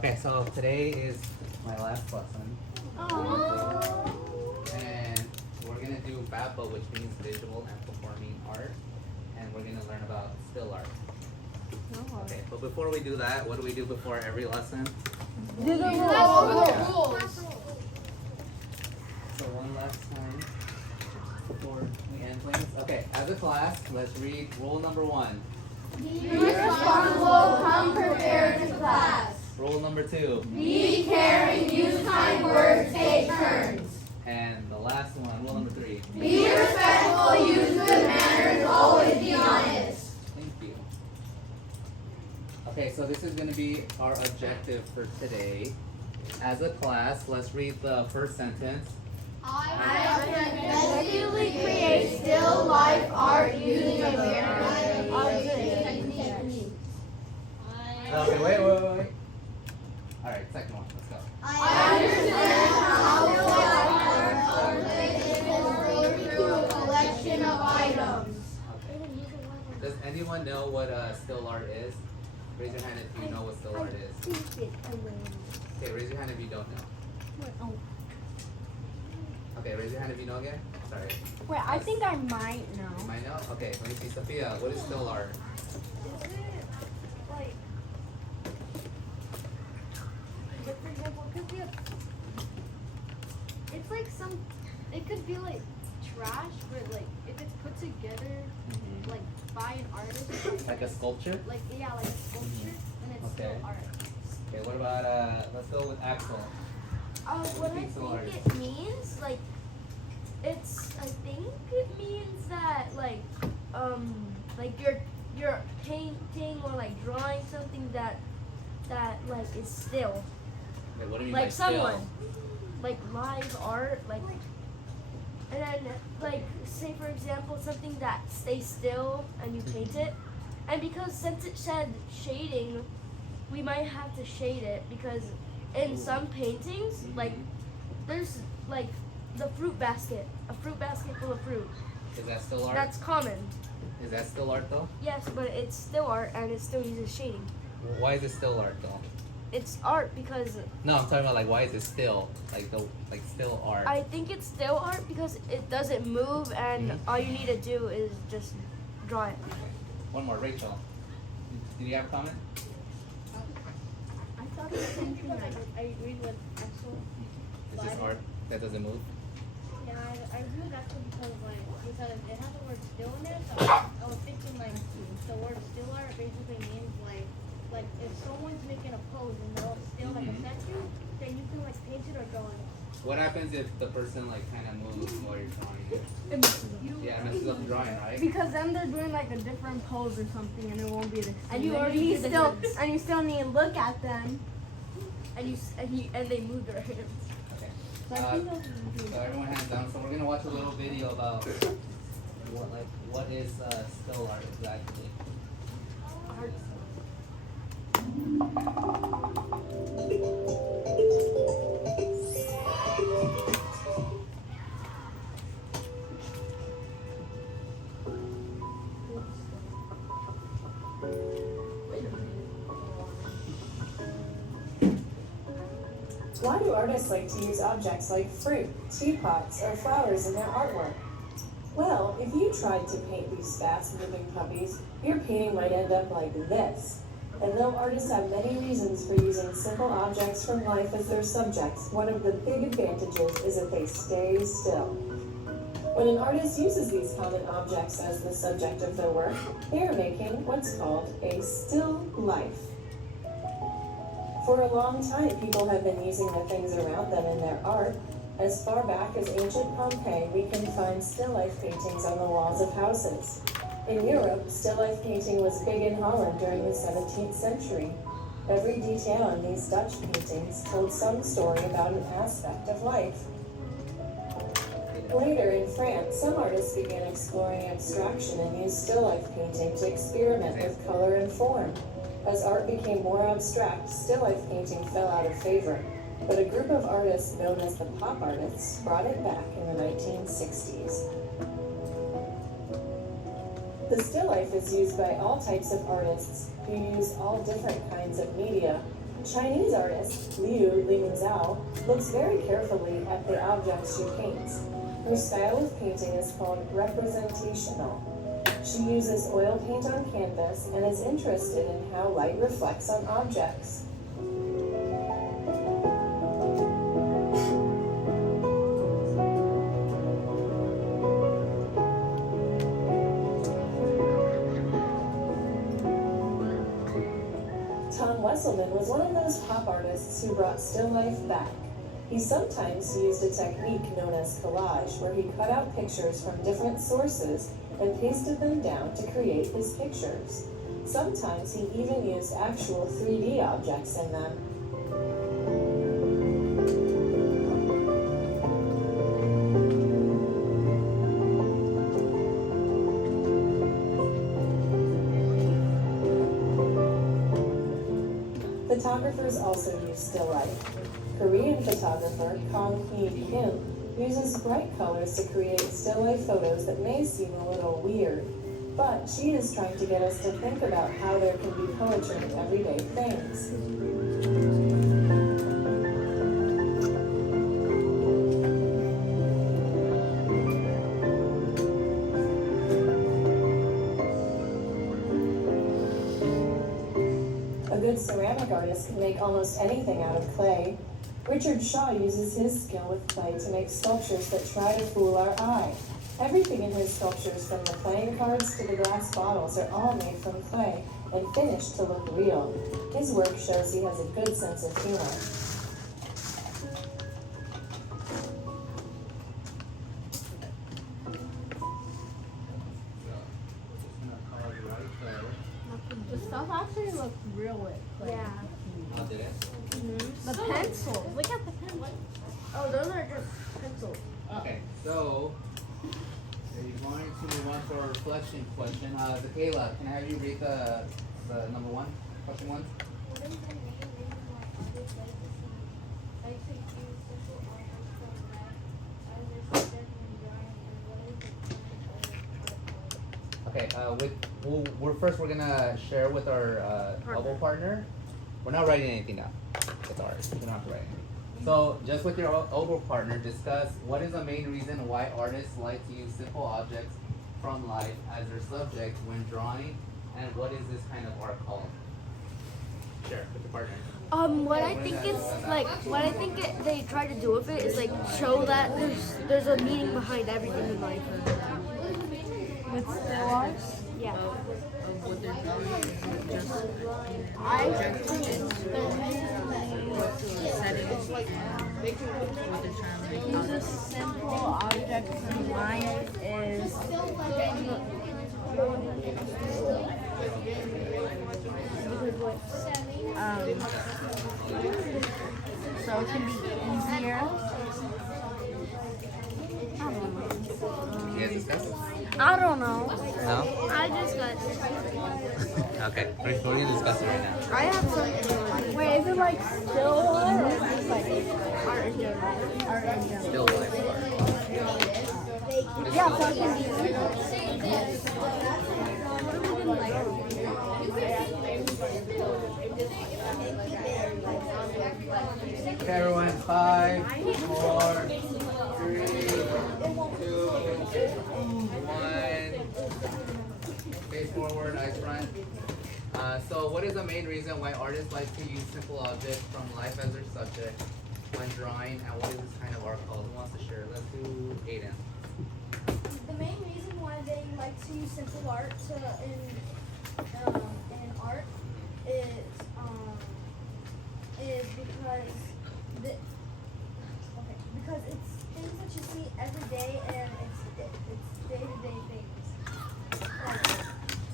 Okay, so today is my last lesson. And we're gonna do VAPA, which means visual and performing art. And we're gonna learn about still art. Okay, but before we do that, what do we do before every lesson? Do the rules. So one last time before we end, please. Okay, as a class, let's read rule number 1. Be responsible, come prepared to class. Rule number 2. Be caring, use kind words, take turns. And the last one, rule number 3. Be respectful, use good manners, always be honest. Thank you. Okay, so this is going to be our objective for today. As a class, let's read the first sentence. I effectively create still life art using a variety of techniques. Okay, wait. Alright, second one, let's go. I understand how still life art is related to a collection of items. Okay. Does anyone know what still art is? Raise your hand if you know what still art is. Okay, raise your hand if you don't know. Okay, raise your hand if you know again. Sorry. Wait, I think I might You know. might know? Okay, let me see. Sophia, what is still art? Is it like, for example, it could be it's like it could be like trash, but like if it's put together, like by an artist, Like a sculpture? like a sculpture, and it's Okay. still art. Okay, what about, let's go with Axel. What I Still art. think it means, like, I think it means that, like you're painting or like drawing something that like is still, Okay, what do you mean by like still? someone, like live art, like, and then like say for example something that stays still and you paint it, and because since it said shading, we might have to shade it because in some paintings, like there's like the fruit basket, a fruit basket full of fruit. Is that still art? That's common. Is that still art though? Yes, but it's still art and it still uses shading. Why is it still art though? It's art because No, I'm talking about like why is it still? Like still art. I think it's still art because it doesn't move and all you need to do is just draw it. Okay. One more, Rachel. Did you have a comment? I thought the same thing. I agreed with Axel. Is this art that doesn't move? Yeah, I agree with Axel because it has the word still in it. So I was thinking like the word still art basically means like if someone's making a pose and they're all still like a statue, then you can like paint it or draw it. What happens if the person like kind of moves while you're drawing it? Yeah, it messes up the drawing, right? Because then they're doing like a different pose or something and it won't be the same. And you already did the hands. and you still need to look at them and they move their hands. Okay. So I think those So everyone hands down. So we're gonna watch a little video about what is still art exactly. Art. Why do artists like to use objects like fruit, teapots, or flowers in their artwork? Well, if you tried to paint these fast-moving puppies, your painting might end up like this. And though artists have many reasons for using simple objects from life as their subjects, one of the big advantages is that they stay still. When an artist uses these common objects as the subject of their work, they are making what's called a still life. For a long time, people have been using the things around them in their art. As far back as ancient Pompeii, we can find still life paintings on the walls of houses. In Europe, still life painting was big in Holland during the 17th century. Every detail on these Dutch paintings told some story about an aspect of life. Later in France, some artists began exploring abstraction and used still life painting to experiment with color and form. As art became more abstract, still life painting fell out of favor, but a group of artists known as the pop artists brought it back in the 1960s. The still life is used by all types of artists who use all different kinds of media, Chinese artist Liu Lingzhao looks very carefully at the objects she paints. Her style of painting is called representational. She uses oil paint on canvas and is interested in how light reflects on objects. Tom Wesselman was one of those pop artists who brought still life back. He sometimes used a technique known as collage, where he cut out pictures from different sources and pasted them down to create his pictures. Sometimes he even used actual 3D objects in them. Photographers also use still life. Korean photographer Kang Hee Kim uses bright colors to create still life photos that may seem a little weird, but she is trying to get us to think about how there can be poetry in everyday things. A good ceramic artist can make almost anything out of clay. Richard Shaw uses his skill with clay to make sculptures that try to fool our eye. Everything in his sculptures, from the playing cards to the glass bottles, are all made from clay and finished to look real. His work shows he has a good sense of humor. The stuff actually looks real with clay. Yeah. Oh, did it? The pencils. Look at the pencils. Oh, those are just pencils. Okay, so we're going to move on to our reflection question. Zakayla, can I have you read the number one, question one? What is the main reason why artists like to use simple objects from life as their subject when drawing, and what is the point of art? Okay, we're gonna share with our elbow partner. We're not writing anything down. It's ours. We don't have to write anything. So just with your elbow partner, discuss what is the main reason why artists like to use simple objects from life as their subject when drawing, and what is this kind of art called? Share with your partner. What I think it's like, they try to do with it is like show that there's a meaning behind everything in life. With still lives? Yeah. What they're drawing is just I setting what they're trying to make out use a simple object from life is so it can be easier. You guys discuss? I don't know. No? I just got. Okay, we're going to discuss it right now. I have something. Wait, is it like still art or is it like Art in general. art in general? Still life art. What is Yeah, still so life it can art? be Okay, everyone, 5, 4, 3, 2, 1. Face forward, eyes front. So what is the main reason why artists like to use simple objects from life as their subject when drawing, and what is this kind of art called? Who wants to share? Let's do Aiden. The main reason why they like to use simple art in art is because it's things that you see every day, and it's day-to-day things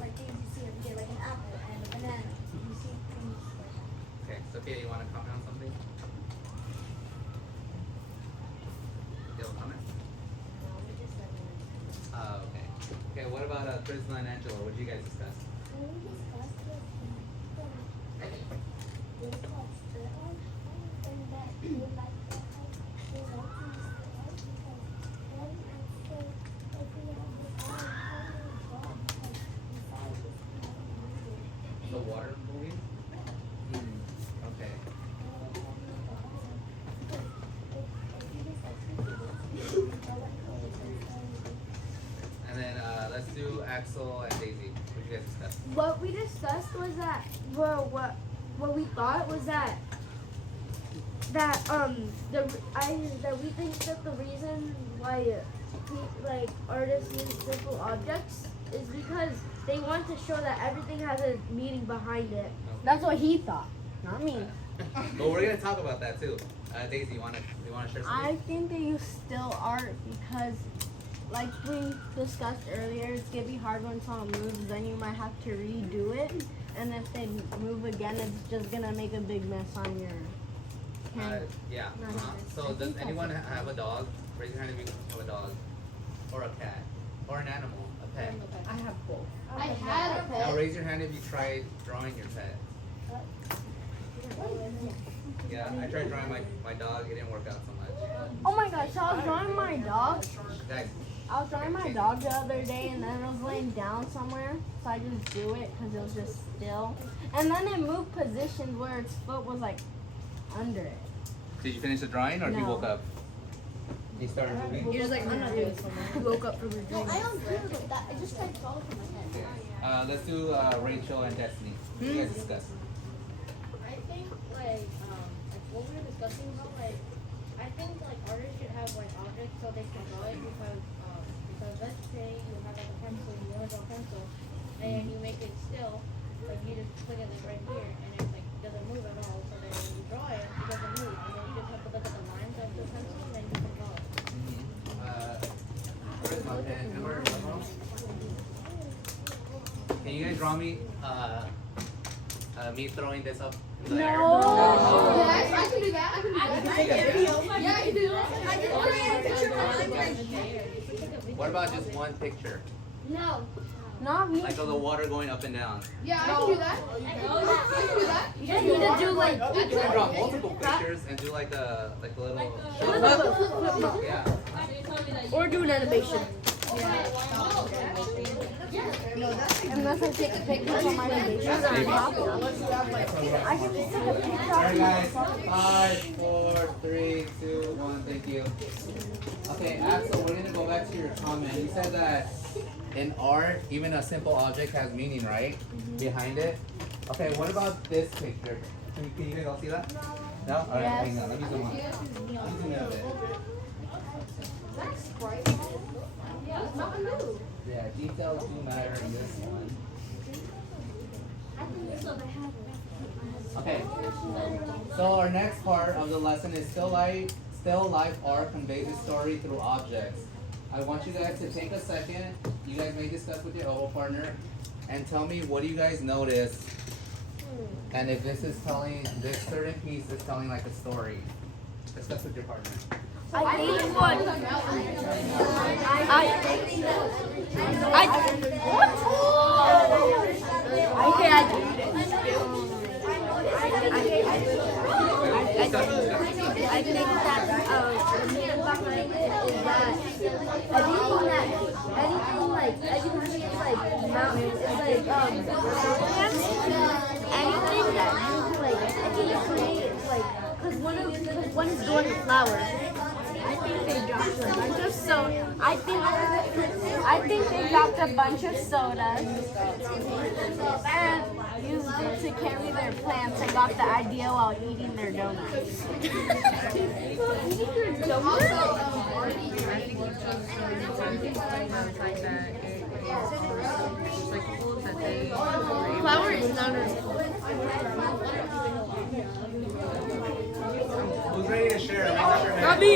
like things you see every day, like an apple and a banana. You see things like that. Okay, Sophia, you want to comment on something? You have a comment? Okay. Okay, what about Priscilla and Angela? What did you guys discuss? The water moving? Okay. Axel and Daisy? What did you guys discuss? What we discussed was that, well, what we thought was that we think that the reason why like artists use simple objects is because they want to show that everything has a meaning behind it. That's what he thought, not me. But we're gonna talk about that too. Daisy, you wanna share something? I think they use still art because, like we discussed earlier, it's gonna be hard when someone moves. Then you might have to redo it, and if they move again, it's just gonna make a big mess on your. Yeah. So does anyone have a dog? Raise your hand if you have a dog, or a cat, or an animal, a pet. I have both. I had a Now pet. raise your hand if you tried drawing your pet. Yeah, I tried drawing my dog. It didn't work out so much. Oh my gosh! So I was drawing my dog. Guys, I was drawing my dog the other day, and then it was laying down somewhere. So I just drew it because it was just still. And then it moved positions where its foot was like under it. did you finish the drawing, or he No. woke up? He started moving. You're just like, I'm not doing this I woke up from a No, dream. I don't agree with that. I just tried to follow from my head. Okay. Let's do Rachel and Destiny. What do you guys discuss? I think like what we were discussing about I think like artists should have like objects so they can draw it because let's say you have like a pencil, you want to draw a pencil, and you make it still, like you just put it like right here, and it like doesn't move at all. So then when you draw it, it doesn't move, and then you just have to look at the lines of the pencil, and then you can draw it. Where's my pen? Can you guys draw me me throwing this up in the air? Yes, I can do that. I can do that. Yeah, I can do that. I can create a picture of my life. What about just one picture? No. Not me. Like of the water going up and down. Yeah, I can do that. I can do that. You just need to do like You can draw multiple pictures and do like a little yeah. or do an animation. Unless I take a picture for my vacation. I can just take a picture. Alright guys, 5, 4, 3, 2, 1, thank you. Okay, Axel, we're gonna go back to your comment. You said that in art, even a simple object has meaning, right? Behind it. Okay, what about this picture? Can you guys all see that? No? Alright, hang on, let me zoom on. Let me zoom in a bit. Yeah, details do matter in this one. Okay, so our next part of the lesson is still life art conveys a story through objects. I want you guys to take a second. You guys may discuss with your elbow partner and tell me what do you guys notice, and if this is telling, this certain piece is telling like a story. Discuss with your partner. I think what I think that the meaning behind it is that anything like mountains, it's like plants, anything that you create like because one is growing flowers. I think they dropped a bunch of soda. I think they dropped a bunch of sodas and used it to carry their plants and got the idea while eating their donuts. Eating your donuts? I think it's just something outside that it's like cool that they Flower is not a Who's ready to share? Raise your hand. Not me.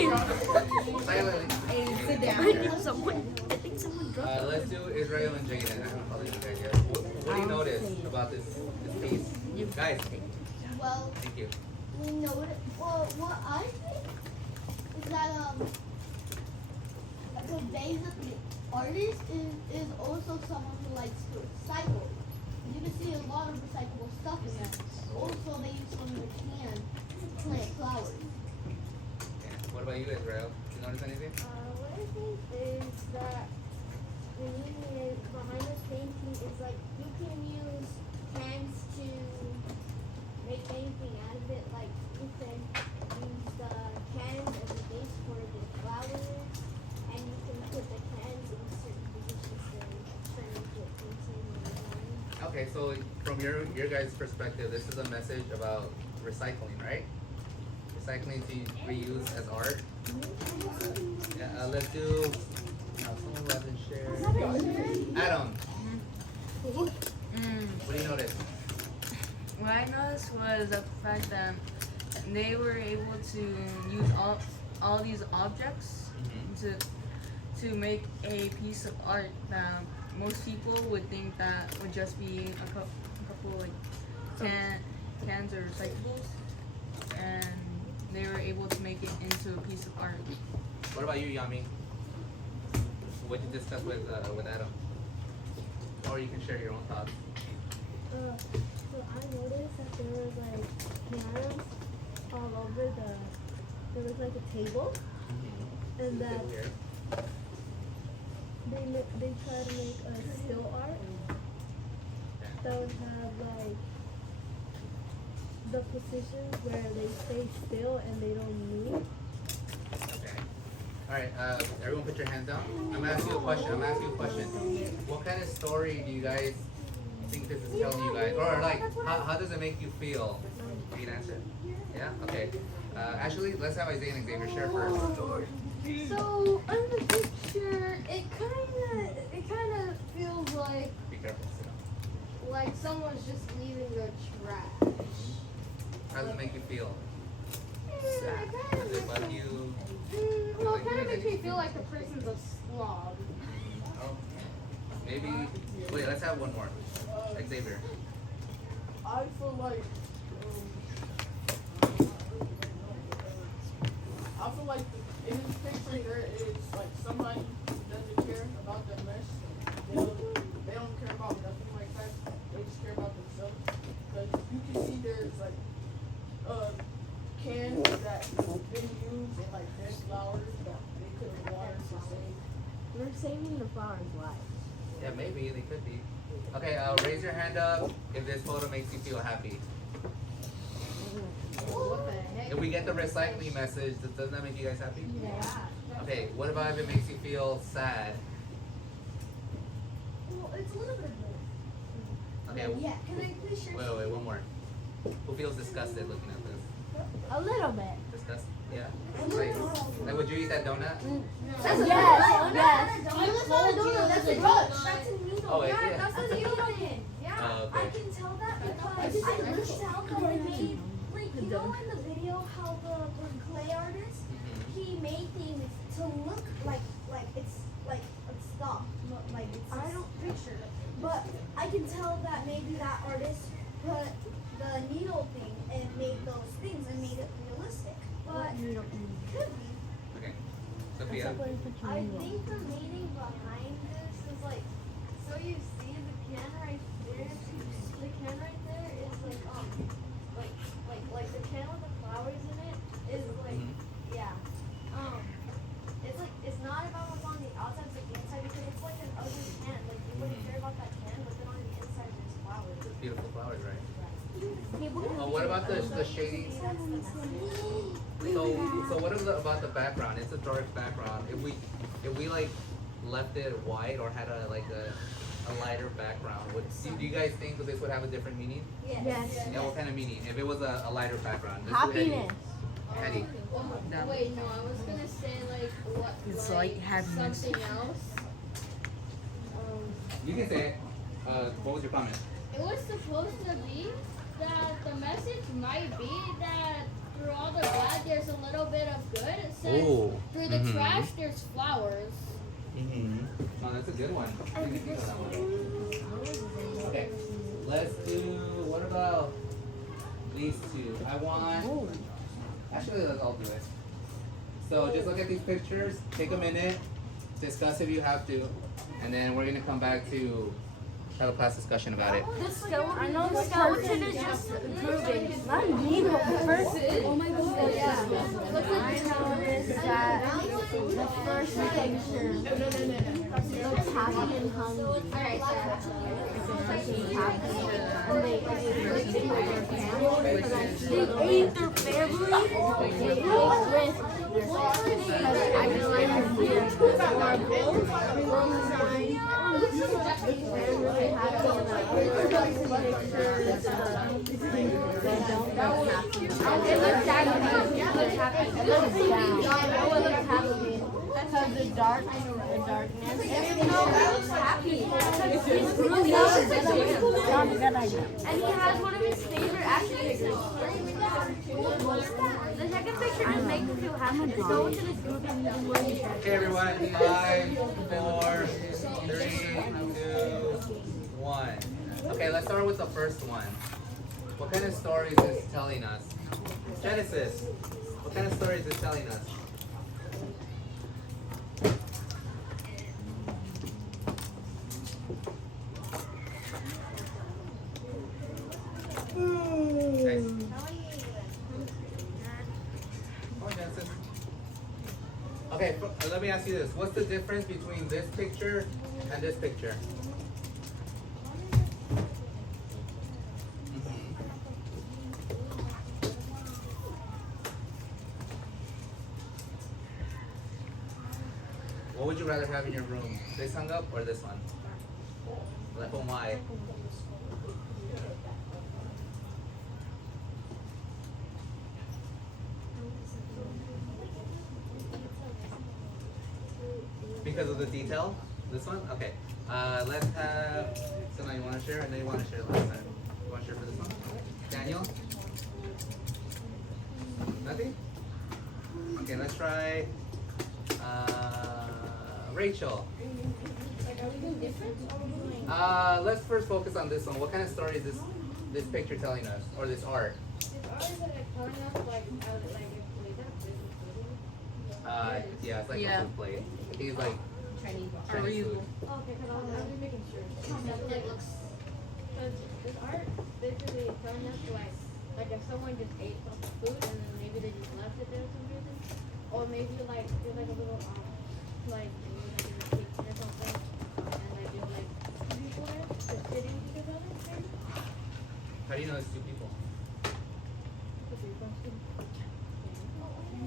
Silently. I think someone dropped Let's do Israel and Jaden. I don't know if you guys. What do you notice about this piece? Guys, Well, thank you. we know it. Well, what I think is that conveys that the artist is also someone who likes to recycle. You can see a lot of recyclable stuff in there. Also, they use some of the can to plant flowers. Okay. What about you, Israel? Did you notice anything? What I think is that the meaning behind this painting is like you can use cans to make anything out of it. Like you can use the cans as a base for the flowers, and you can put the cans in certain positions to turn into Okay, so from your guys' perspective, this is a message about recycling, right? Recycling to reuse as art. Yeah, let's do. Someone who hasn't shared. Adam, what do you notice? What I noticed was the fact that they were able to use all these objects to make a piece of art that most people would think that would just be a couple like cans or recyclables, and they were able to make it into a piece of art. What about you, Yami? What did you discuss with Adam? Or you can share your own thoughts. So I noticed that there was like cans all over there was like a table, and that they try to make a still art that would have like the positions where they stay still and they don't move. Okay. All right. Everyone, put your hands down. I'm gonna ask you a question. What kind of story do you guys think this is telling you guys, or like, how does it make you feel? You can answer. Yeah. Okay. Actually, let's have Isaiah and Xavier share first. So in the picture, it kind of feels like Be careful. Sit down. someone's just leaving their trash. How does it make you feel? It Does it bug you? Well, it kind of makes me feel like the person's a slob. Oh. Maybe. Wait. Let's have one more. Xavier. I feel like in this picture there is like somebody who doesn't care about their mess. They don't care about nothing like that. They just care about themselves. Because you can see there's like cans that have been used and like dead flowers that they could have watered to save. We're saving the flowers' lives. Yeah, maybe they could be. Okay. Raise your hand up if this photo makes you feel happy. What the heck? If we get the recycling message, doesn't that make you guys happy? Yeah. Okay, what about if it makes you feel sad? Well, it's a little bit of both. Okay, Yeah. Can I please share? wait, one more. Who feels disgusted looking at this? A little bit. Disgusted? Yeah? Like, would you eat that donut? That's Yes. That's not a donut. That's a brunch. That's a noodle. Oh, yeah, yeah. that's a noodle. Yeah. Oh, okay. I can tell that because I can tell that they made, like, you know in the video how the clay artist, he made things to look like it's stop, like it's I don't picture it. But I can tell that maybe that artist put the needle thing and made those things and made it realistic. But could be. Okay. Sophia? I think the meaning behind this is like, so you see the can right there. The can right there is like the can with the flowers in it is like, yeah. It's not about what's on the outside, it's like the inside because it's like an ugly can. Like you wouldn't care about that can, but then on the inside there's flowers. It's beautiful flowers, right? What about the shading? So what is about the background? It's a dark background. If we like left it white or had a lighter background, do you guys think that this would have a different meaning? Yes. Yeah, what kind of meaning? If it was a lighter background. Happiness. Eddie. Wait, no, I was gonna say like what, It's like happiness. something else. You can say it. What was your comment? It was supposed to be that the message might be that through all the bad, there's a little bit of good. Since Ooh. through the trash, there's flowers. No, that's a good one. I didn't think of that one. Okay, let's do. What about these two? I want. Actually, let's all do it. So just look at these pictures. Take a minute. Discuss if you have to, and then we're gonna come back to have a class discussion about it. I know the skeleton is just improving. Not me, but first. Oh my god. Yeah. I noticed that the first picture looks happy and hungry. Happy. And they ate their family. They ate with because I feel like I see a horrible. They're really happy and It looks sad. It looks happy. It looks down. Oh, it looks happy. Because the darkness. No, it looks happy. He's really and he has one of his favorite action figures. The second picture just makes me feel happy. Just go into this group and you can look at it. Okay, everyone. 5, 4, 3, 2, 1. Okay, let's start with the first one. What kind of stories is this telling us? Genesis. What kind of stories is this telling us? Okay. Oh, Genesis. Okay, let me ask you this. What's the difference between this picture and this picture? What would you rather have in your room? This hung up or this one? Like, why? Because of the detail? This one? Okay. Let's have. So now you want to share, and then you want to share last time. You want to share for this one? Daniel? Nothing? Okay, let's try. Rachel. Like, are we doing different? Or are we doing? Let's first focus on this one. What kind of story is this picture telling us, or this art? It's always like telling us like how to like if Yeah, it's like Yeah. a food plate. I think it's like Chinese. Chinese food. Okay, because I'm just making sure. Because this art basically is telling us like if someone just ate some food and then maybe they just left it there for some reason, or maybe like there's like a little like maybe like in the kitchen or something, and like there's like two people there just sitting together. Maybe. How do you know it's two people? That's a good question.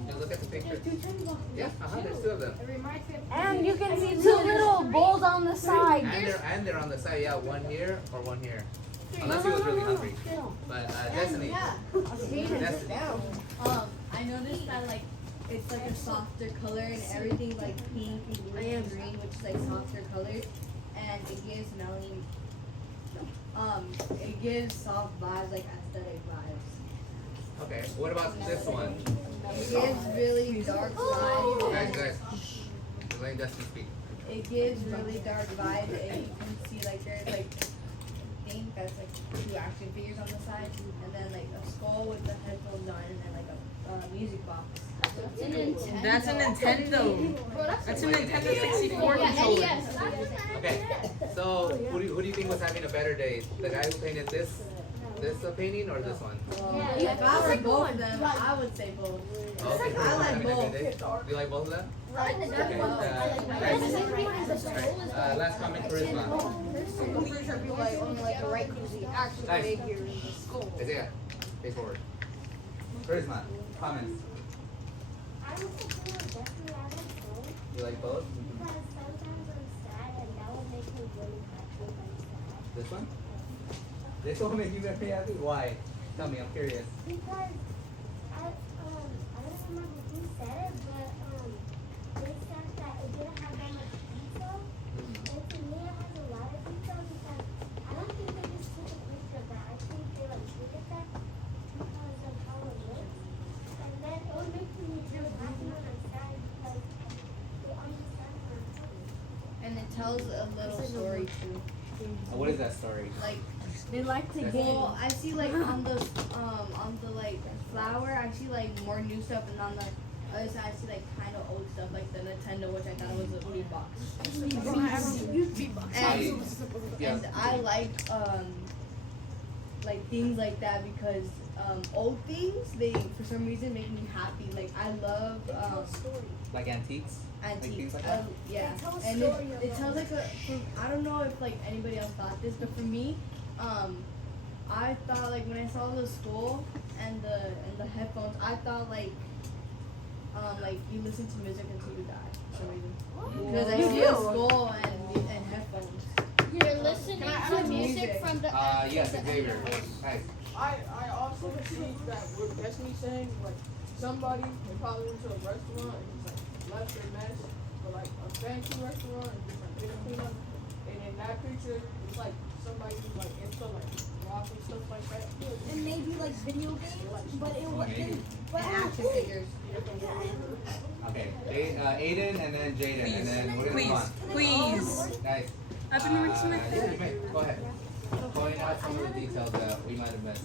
Just look at the picture. There's two tiny boxes. Yeah, there's two of them. It reminds me of. And you can see two little bowls on the side. And they're on the side. Yeah, one here or one here. Unless he was really hungry. But Destiny. Destiny. I noticed that like it's like a softer color and everything like pink and blue and green, which is like softer colors, and it gives Melanie it gives soft vibes, like aesthetic vibes. Okay, what about this one? It gives really dark vibes. Guys, just letting Destiny speak. It gives really dark vibes, and you can see like there's like I think that's like two action figures on the side, and then like a skull with the headphones on, and then like a music box. That's a Nintendo. That's a Nintendo 64 controller. Okay, so who do you think was having a better day? The guy who painted this painting or this one? If I were both of them, I would say both. Okay, I like having a good both. day? Do you like both of them? Okay, last comment, Charisma. I'm pretty sure people like only like the right because he actually Nice. made here in the school. Isaiah, face forward. Charisma, comments. I would prefer definitely rather both You like both? because sometimes I'm sad and that would make me really happy when I'm sad. This one? This one will make you very happy? Why? Tell me, I'm curious. Because I don't remember who said it, but they said that it didn't have that much detail. And to me it has a lot of detail because I don't think they just took a picture of that. I think they like look at that because of how it looks. And then it would make me feel happy when I'm sad because they understand what I'm feeling. And it tells a little story too. What is that story? Like they like to That's- go. I see like on the like flower, I see like more new stuff, and on the other side, I see like kind of old stuff, like the Nintendo, which I thought was a blue box. And I like things like that because old things they for some reason make me happy. Like I love Like antiques? Like antiques. things like that? Yeah, They tell a and story it tells like I don't know if like anybody else thought this, but for me, I thought like when I saw the skull and the headphones, I thought like you listen to music until you die for some reason. Because I see a skull and headphones. You're listening Can I to add music music? from the. Yes, Xavier. Nice. I also activities that were Destiny saying, like somebody they probably went to a restaurant and just like left their mess, but like a fancy restaurant and just like didn't clean up. And in that picture, it's like somebody like into like rock and stuff like that. And maybe like video games, but it was Maybe. but Action figures. Okay, Aiden and then Jaden, and then we're gonna move on. Please. Guys, Happy New Year to my you may- go ahead. Point out some of the details that we might have missed.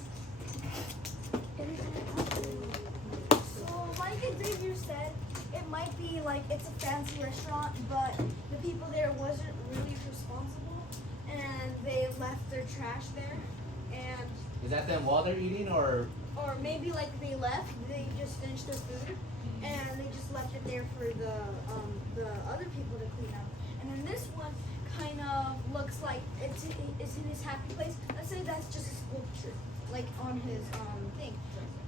So like Xavier said, it might be like it's a fancy restaurant, but the people there wasn't really responsible, and they left their trash there, and Is that them while they're eating, or? or maybe like they left, they just finished their food, and they just left it there for the other people to clean up. And then this one kind of looks like it's in his happy place. Let's say that's just a sculpture, like on his thing,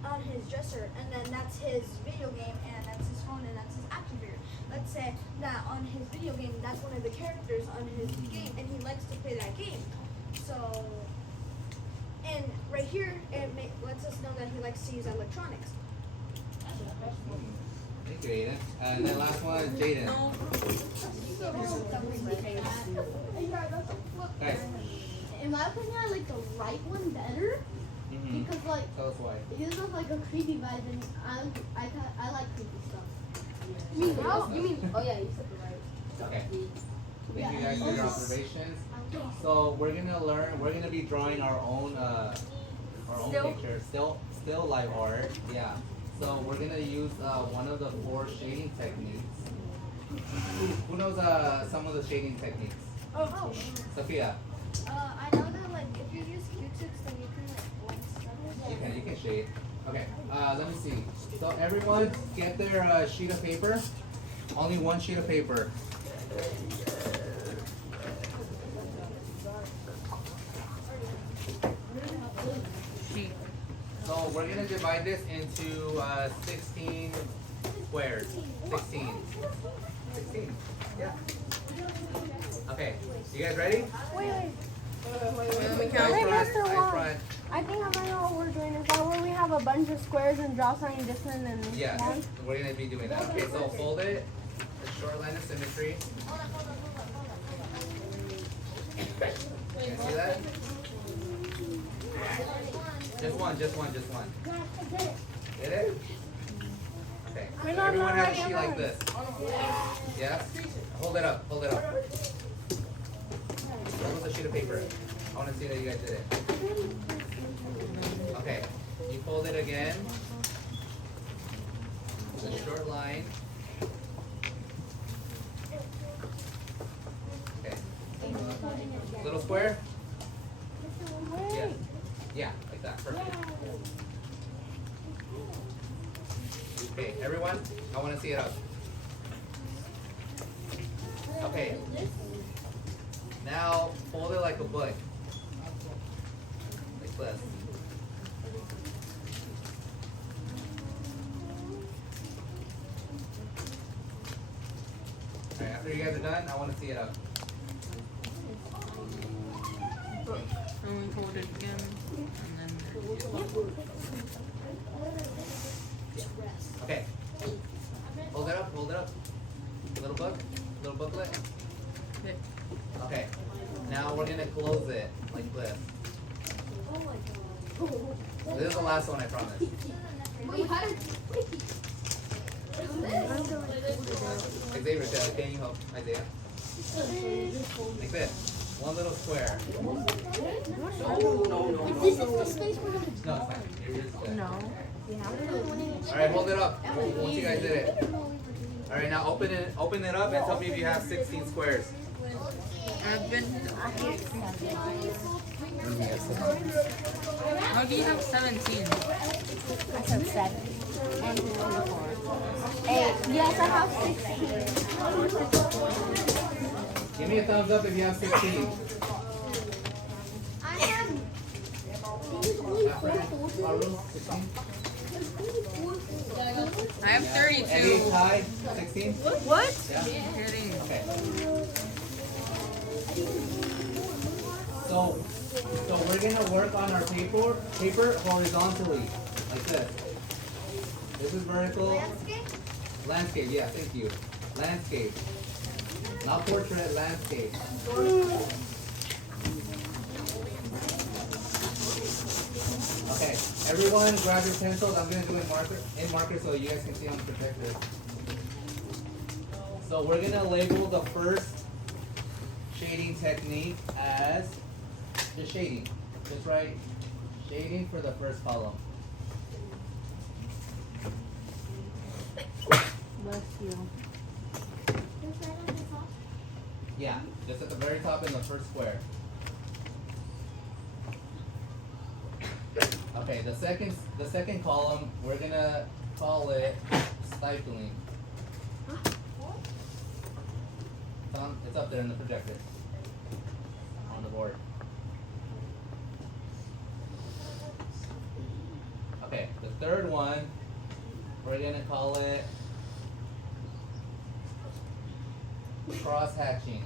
on his dresser, and then that's his video game, and that's his phone, and that's his action figure. Let's say that on his video game, that's one of the characters on his game, and he likes to play that game. So. And right here, lets us know that he likes to use electronics. Thank you, Aiden. And then last one, Jaden. Guys. In my opinion, I like the right one better Mhm. because like Tell us why. it gives us like a creepy vibe, and I like creepy stuff. You mean? Oh yeah, you said the right. Okay. Thank you guys for your observations. So we're gonna be drawing our own Still? picture, still live art. Yeah. So we're gonna use one of the 4 shading techniques. Who knows some of the shading techniques? Oh. Sophia, I know that like if you use Q-tips, then you can like stuff. you can shade. Okay. Let me see. So everyone get their sheet of paper. Only one sheet of paper. So we're gonna divide this into 16 squares. 16. 16. Yeah. Okay. You guys ready? Wait. Let me Eyes count. Wait, front. Mr. Eyes Wong. front. I think I might know what we're doing. Is that where we have a bunch of squares and draw something different than Yes. one? We're gonna be doing that. Okay. So fold it. The short line of symmetry. Can you see that? Just one. Get it? Okay. So We're not everyone have a ready, sheet like this. Yeah? Hold it up. Hold the sheet of paper. I want to see that you guys did it. Okay. You fold it again. The short line. Okay. Little square? Yeah. Yeah, like that. Perfect. Okay, everyone, I want to see it up. Okay. Now fold it like a book. Like this. Alright, after you guys are done, I want to see it up. And we fold it again. And then Okay. Hold it up. Little booklet. Okay. Okay. Now we're gonna close it like this. This is the last one, I promise. Xavier, can you help Isaiah? Like this. One little square. This is the space we're gonna. No, it's fine. You're just good. No. Alright, hold it up. Once you guys did it. Alright, now open it up and tell me if you have 16 squares. I've been. How do you have 17? I said 7. And 4. 8. Yes, I have 16. Give me a thumbs up if you have 16. I have. Arun, 16? I have Eddie, 32. Ty, 16? What? Yeah? Kidding. Okay. So we're gonna work on our paper horizontally, like this. This is vertical. Landscape? Landscape, yeah, thank you. Landscape. Not portrait, landscape. Okay, everyone grab your pencils. I'm gonna do it in marker so you guys can see on the projector. So we're gonna label the first shading technique as just shading. Just write shading for the first column. Bless you. Just right on the top. Yeah, just at the very top in the first square. Okay, the second column we're gonna call it stifling. It's up there in the projector on the board. Okay, the third one we're gonna call it cross hatching.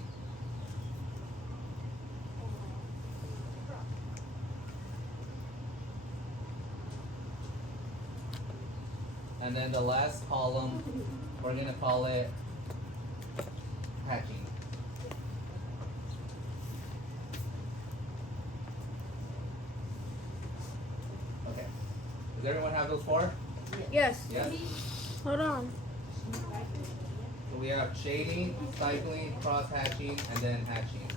And then the last column, we're gonna call it hatching. Okay. Does everyone have those four? Yes. Yes? Hold on. So we have shading, stifling, cross hatching, and then hatching.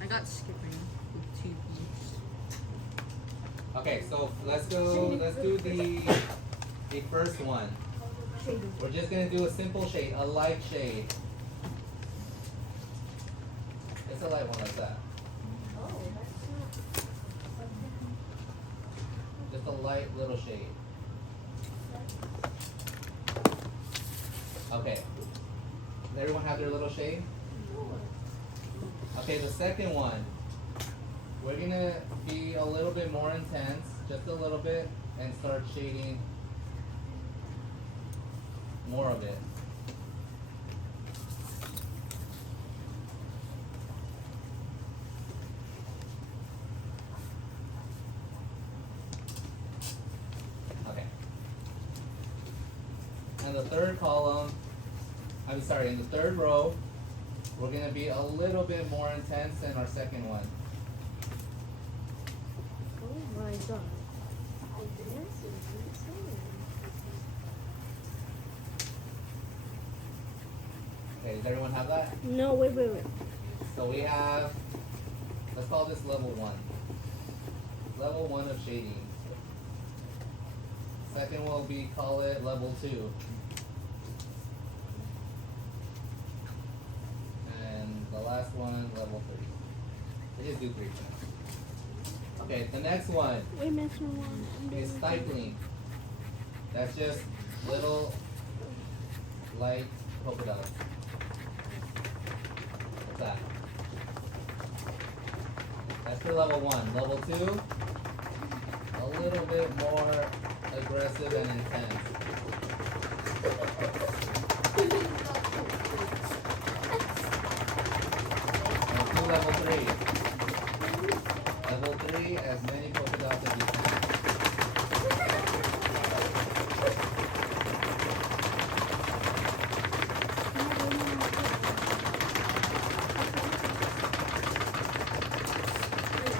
I got skipping with 2 P's. Okay, so let's do the first one. We're just gonna do a simple shade, a light shade. It's a light one like that. Just a light little shade. Okay. Does everyone have their little shade? Okay, the second one. We're gonna be a little bit more intense, just a little bit, and start shading more of it. Okay. And the third column, in the third row, we're gonna be a little bit more intense than our second one. Oh my god. Okay, does everyone have that? No, wait. So we have, let's call this level 1. Level 1 of shading. Second will be, call it level 2. And the last one, level 3. We just do 3 for now. Okay, the next one Wait, Mr. One. is stifling. That's just little light polka dots. What's that? That's for level 1. Level 2, a little bit more aggressive and intense. And to level 3. Level 3, as many polka dots as you can.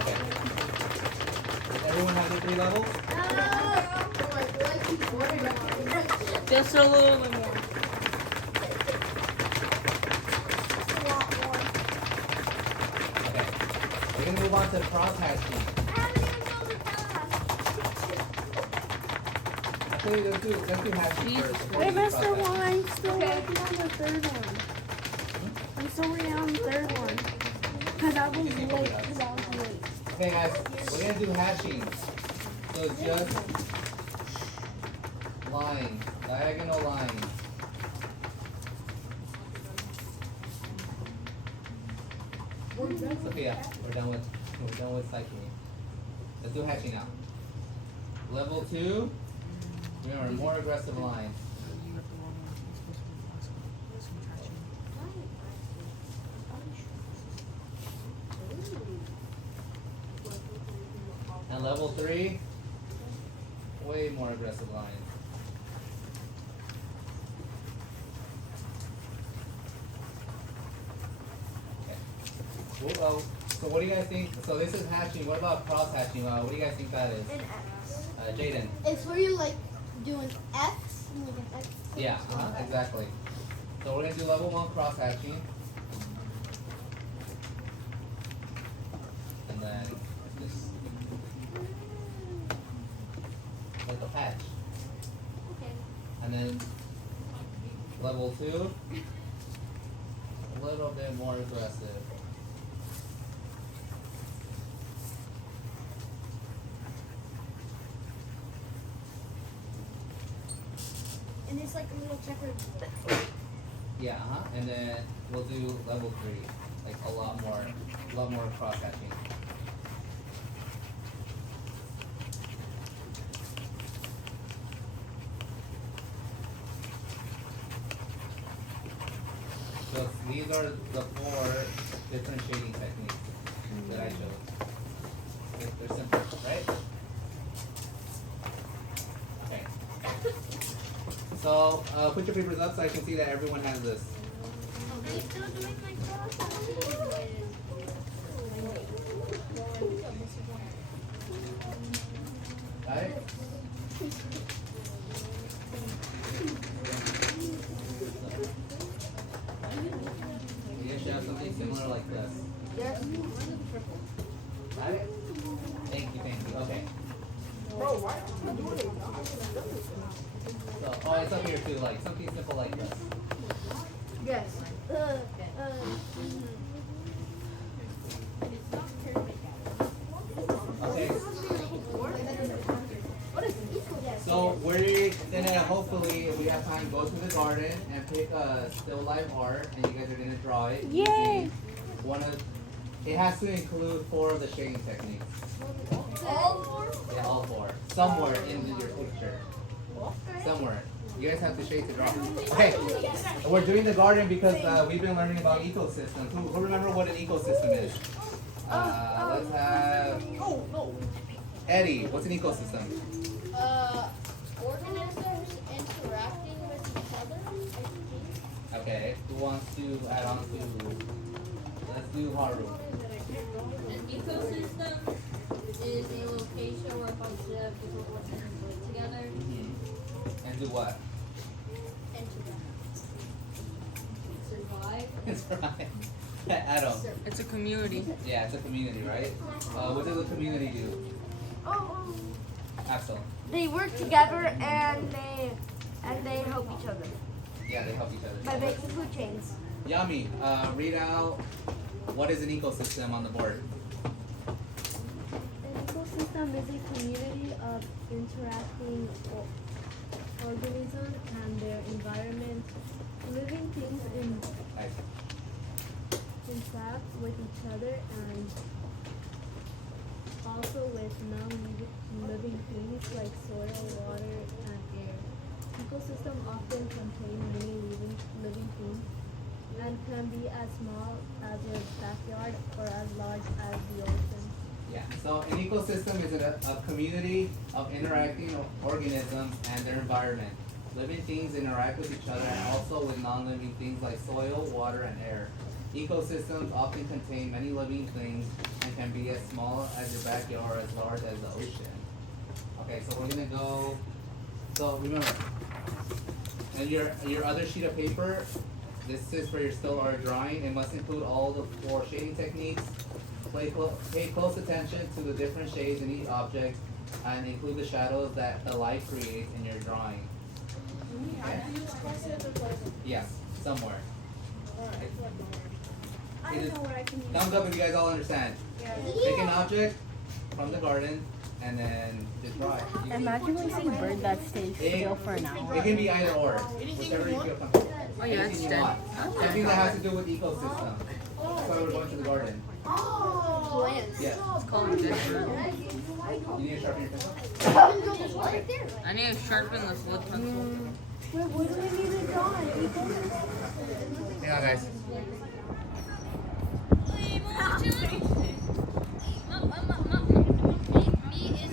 Okay. Does everyone have the 3 levels? Just a little bit more. Okay. We're gonna move on to cross hatching. Actually, let's do hatching Jesus first. before Wait, we do cross Mr. hatching. One, I'm still working on the third one. I'm still working on the third one. Cause I was late. Okay guys, we're gonna do hatching. So it's just lines, diagonal lines. Okay, yeah, we're done with cycling. Let's do hatching now. Level 2, we are more aggressive lines. You got the wrong one. It's supposed to be the last one. This one's hatching. Level 3, way more aggressive lines. Okay. Well, so what do you guys think? So this is hatching. What about cross hatching? What do you guys think that is? An X. Jaden. It's where you like do an X and like an X. Yeah, exactly. So we're gonna do level 1 cross hatching. And then just like a patch. Okay. And then level 2, a little bit more aggressive. And it's like a little checkered. Yeah, and then we'll do level 3, like a lot more cross hatching. So these are the 4 different shading techniques that I chose. They're simple, right? Okay. So put your papers up so I can see that everyone has this. Are you still doing my cross? Got it? You guys should have something similar like this. Yes. Got it? Thank you, okay. Bro, why are you doing it? So, oh, it's up here too, like something simple like this. Yes. Okay. So we're gonna hopefully, if we have time, go to the garden and pick a still life art, and you guys are gonna draw it. Yay! It has to include 4 of the shading techniques. All 4? Yeah, all 4. Somewhere in your picture. Somewhere. You guys have to shade to draw. Okay, we're doing the garden because we've been learning about ecosystems. Who remember what an ecosystem is? Let's have Eddie. What's an ecosystem? Organisms interacting with each other, I think. Okay, who wants to add on to? Let's do Haru. An ecosystem is a location where a bunch of different organisms live together. And do what? Survive. It's right. Adam. It's a community. Yeah, it's a community, right? What does a community do? Axel. They work together and they help each other Yeah, they help each other. by making food chains. Yami, read out what is an ecosystem on the board. An ecosystem is a community of interacting organisms and their environment. Living things Nice. interact with each other and also with non-living things like soil, water, and air. Ecosystems often contain many living things and can be as small as your backyard or as large as the ocean. Yeah. So an ecosystem is a community of interacting organisms and their environment. Living things interact with each other and also with non-living things like soil, water, and air. Ecosystems often contain many living things and can be as small as your backyard or as large as the ocean. Okay, so we're gonna go. So remember, and your other sheet of paper, this is for your still art drawing. It must include all the 4 shading techniques. Pay close attention to the different shades in each object and include the shadows that the light creates in your drawing. Okay? Yes, somewhere. I don't know what I can use. Thumbs up if you guys all understand. Pick an object from the garden and then just draw it. You can- Imagine we see a bird that stays still for an hour. It can be either or, whichever you feel comfortable. Oh yeah, it's Anything you dead. want. Something that has to do with ecosystem. That's why we're going to the garden. Plants. Yes. It's called dead bird. You need to sharpen your pencil? Right there. I need to sharpen this wood pencil. Wait, what do we need to draw? Hang on, guys. Me is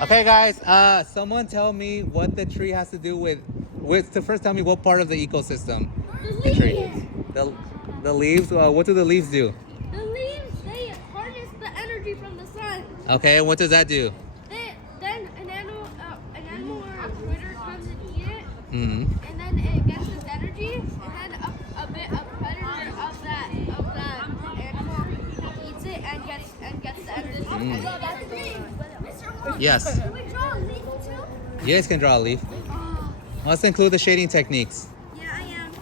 Okay, guys. Someone tell me what the tree has to do with. To first tell me what part of the ecosystem. The tree. The leaves. What do the leaves do? The leaves, they harness the energy from the sun. Okay, what does that do? Then an animal or a critter comes and eat it, Mm-hmm. and then it gets this energy, and then a predator of that animal eats it and gets the energy. Mm. And so that's the thing. Yes. Can we draw a leaf too? You guys can draw a leaf. Let's include the shading techniques. Yeah, I am.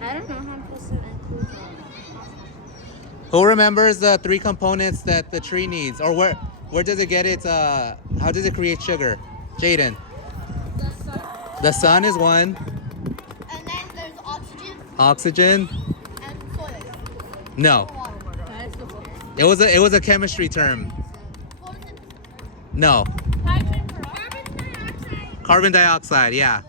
I don't know how I'm supposed to include that. Who remembers the 3 components that the tree needs, or where does it get its? How does it create sugar? Jaden. The sun is one. And then there's oxygen Oxygen. and soil. No. It was a chemistry term. No. Carbon dioxide. Carbon dioxide. Yeah.